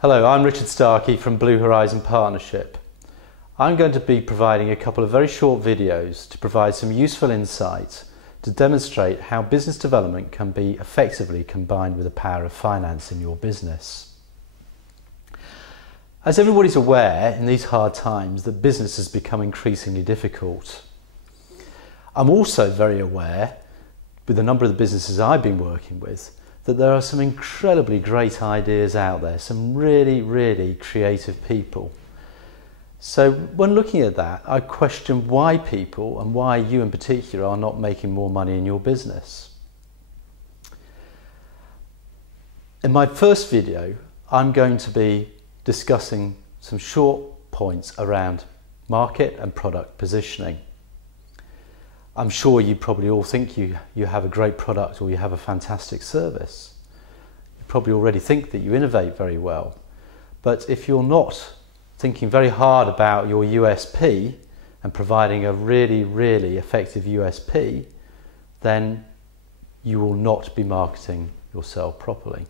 Hello, I'm Richard Starkey from Blue Horizon Partnership. I'm going to be providing a couple of very short videos to provide some useful insight to demonstrate how business development can be effectively combined with the power of finance in your business. As everybody's aware, in these hard times, that business has become increasingly difficult. I'm also very aware, with a number of the businesses I've been working with, that there are some incredibly great ideas out there, some really creative people. So when looking at that, I question why people, and why you in particular, are not making more money in your business. In my first video, I'm going to be discussing some short points around market and product positioning. I'm sure you probably all think you have a great product or you have a fantastic service. You probably already think that you innovate very well. But if you're not thinking very hard about your USP and providing a really effective USP, then you will not be marketing yourself properly.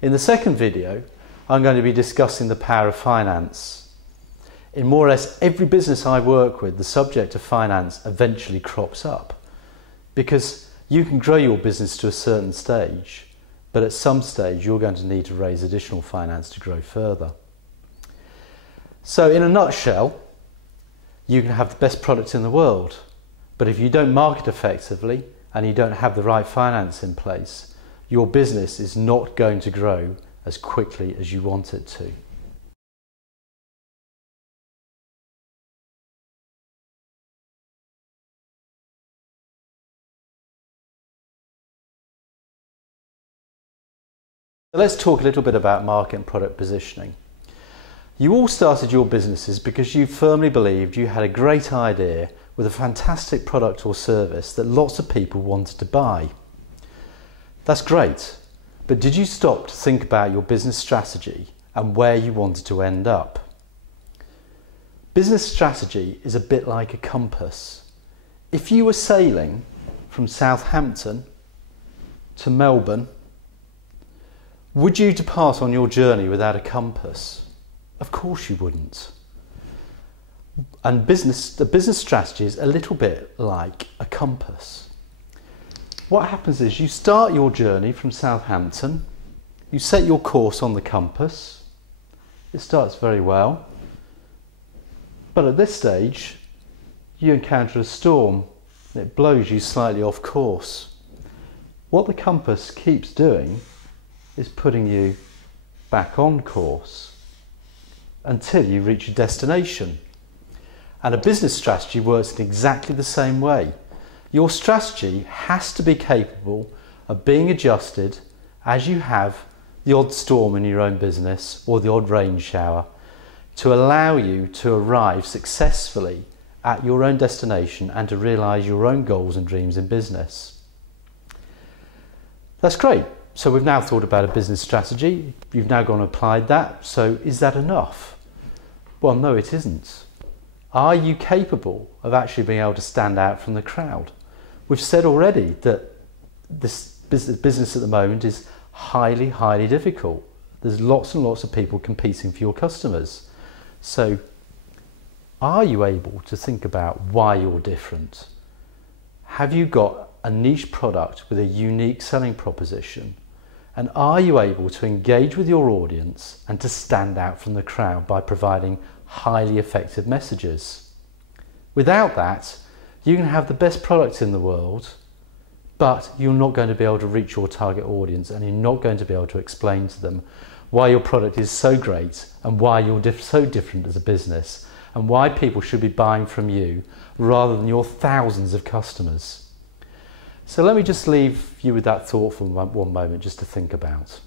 In the second video, I'm going to be discussing the power of finance. In more or less every business I work with, the subject of finance eventually crops up, because you can grow your business to a certain stage, but at some stage you're going to need to raise additional finance to grow further. So in a nutshell, you can have the best product in the world, but if you don't market effectively and you don't have the right finance in place, your business is not going to grow as quickly as you want it to. Let's talk a little bit about market and product positioning. You all started your businesses because you firmly believed you had a great idea with a fantastic product or service that lots of people wanted to buy. That's great, but did you stop to think about your business strategy and where you wanted to end up? Business strategy is a bit like a compass. If you were sailing from Southampton to Melbourne, would you depart on your journey without a compass? Of course you wouldn't. And the business strategy is a little bit like a compass. What happens is you start your journey from Southampton, you set your course on the compass, it starts very well, but at this stage you encounter a storm and it blows you slightly off course. What the compass keeps doing is putting you back on course until you reach your destination. And a business strategy works in exactly the same way. Your strategy has to be capable of being adjusted as you have the odd storm in your own business or the odd rain shower, to allow you to arrive successfully at your own destination and to realise your own goals and dreams in business. That's great. So we've now thought about a business strategy, you've now gone and applied that, so is that enough? Well, no, it isn't. Are you capable of actually being able to stand out from the crowd? We've said already that this business at the moment is highly difficult. There's lots and lots of people competing for your customers. So are you able to think about why you're different? Have you got a niche product with a unique selling proposition? And are you able to engage with your audience and to stand out from the crowd by providing highly effective messages? Without that, you can have the best product in the world, but you're not going to be able to reach your target audience, and you're not going to be able to explain to them why your product is so great and why you're so different as a business and why people should be buying from you rather than your thousands of customers. So let me just leave you with that thought for one moment just to think about.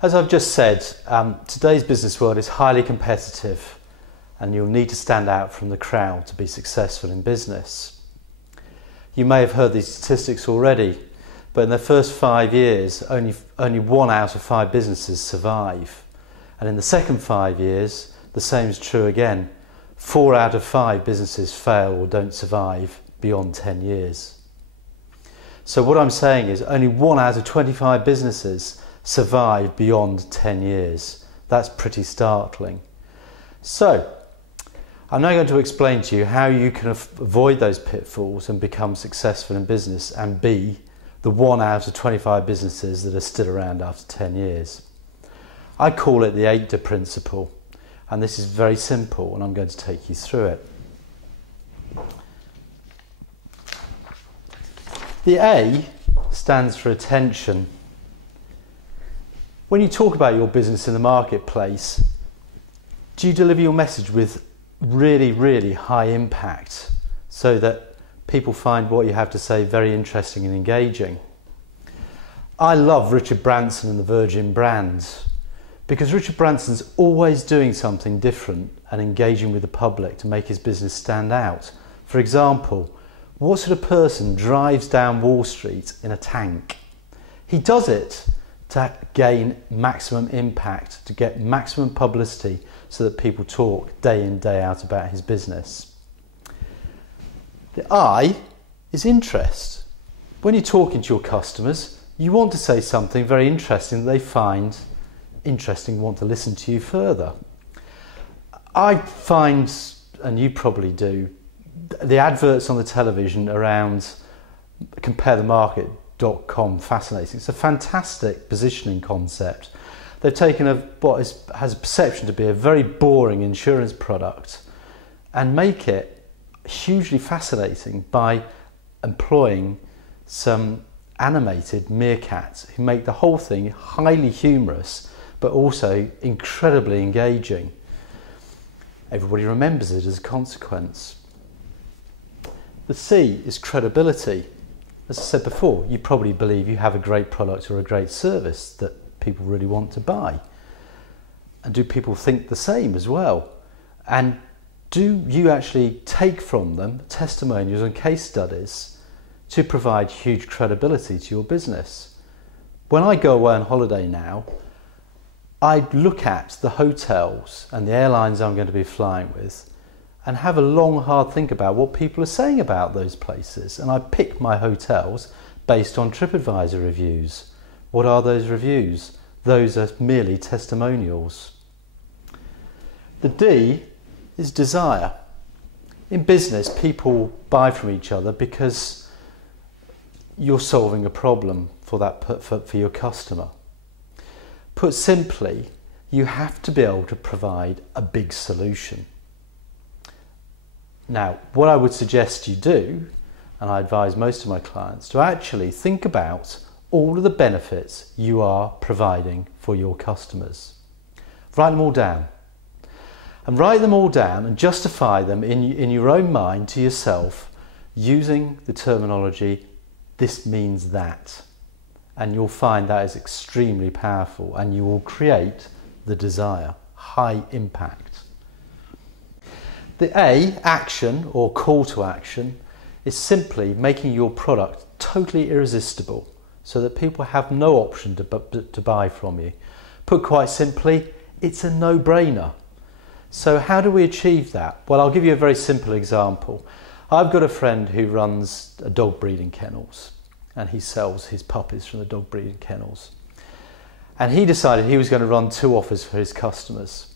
As I've just said, today's business world is highly competitive and you'll need to stand out from the crowd to be successful in business. You may have heard these statistics already. But in the first 5 years, only 1 out of 5 businesses survive. And in the second 5 years, the same is true again. 4 out of 5 businesses fail or don't survive beyond 10 years. So what I'm saying is only 1 out of 25 businesses survive beyond 10 years. That's pretty startling. So I'm now going to explain to you how you can avoid those pitfalls and become successful in business and be the 1 out of 25 businesses that are still around after 10 years. I call it the 8D principle, and this is very simple, and I'm going to take you through it. The A stands for attention. When you talk about your business in the marketplace, do you deliver your message with really high impact so that people find what you have to say very interesting and engaging? I love Richard Branson and the Virgin brand because Richard Branson's always doing something different and engaging with the public to make his business stand out. For example, what sort of person drives down Wall Street in a tank? He does it to gain maximum impact, to get maximum publicity so that people talk day in, day out about his business. The I is interest. When you're talking to your customers, you want to say something very interesting that they find interesting, want to listen to you further. I find, and you probably do, the adverts on the television around comparethemarket.com fascinating. It's a fantastic positioning concept. They've taken what has a perception to be a very boring insurance product and make it hugely fascinating by employing some animated meerkats who make the whole thing highly humorous but also incredibly engaging. Everybody remembers it as a consequence. The C is credibility. As I said before, you probably believe you have a great product or a great service that people really want to buy. And do people think the same as well? And do you actually take from them testimonials and case studies to provide huge credibility to your business? When I go away on holiday now, I look at the hotels and the airlines I'm going to be flying with and have a long, hard think about what people are saying about those places. And I pick my hotels based on TripAdvisor reviews. What are those reviews? Those are merely testimonials. The D is desire. In business, people buy from each other because you're solving a problem for your customer. Put simply, you have to be able to provide a big solution. Now, what I would suggest you do, and I advise most of my clients, to actually think about all of the benefits you are providing for your customers. Write them all down. And write them all down and justify them in your own mind to yourself using the terminology, this means that. And you'll find that is extremely powerful and you will create the desire, high impact. The A, action or call to action, is simply making your product totally irresistible so that people have no option to buy from you. Put quite simply, it's a no-brainer. So how do we achieve that? Well, I'll give you a very simple example. I've got a friend who runs dog breeding kennels and he sells his puppies from the dog breeding kennels. And he decided he was going to run 2 offers for his customers.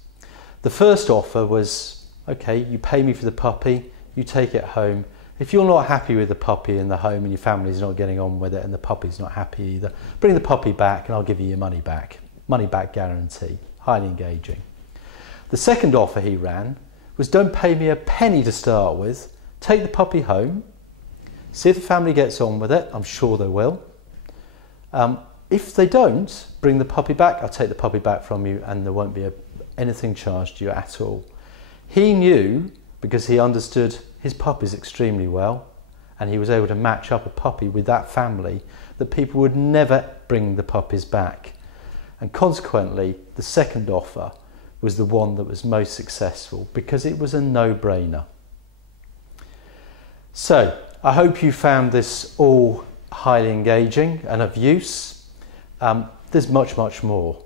The first offer was, okay, you pay me for the puppy, you take it home. If you're not happy with the puppy in the home and your family's not getting on with it and the puppy's not happy either, bring the puppy back and I'll give you your money back. Money back guarantee, highly engaging. The second offer he ran was don't pay me a penny to start with, take the puppy home, see if the family gets on with it, I'm sure they will. If they don't, bring the puppy back, I'll take the puppy back from you and there won't be anything charged to you at all. He knew, because he understood his puppies extremely well, and he was able to match up a puppy with that family, that people would never bring the puppies back. And consequently, the second offer was the one that was most successful because it was a no-brainer. So, I hope you found this all highly engaging and of use. There's much more.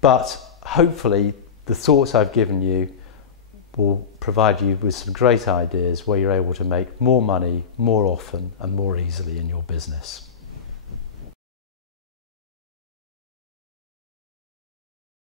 But hopefully the thoughts I've given you will provide you with some great ideas where you're able to make more money more often and more easily in your business.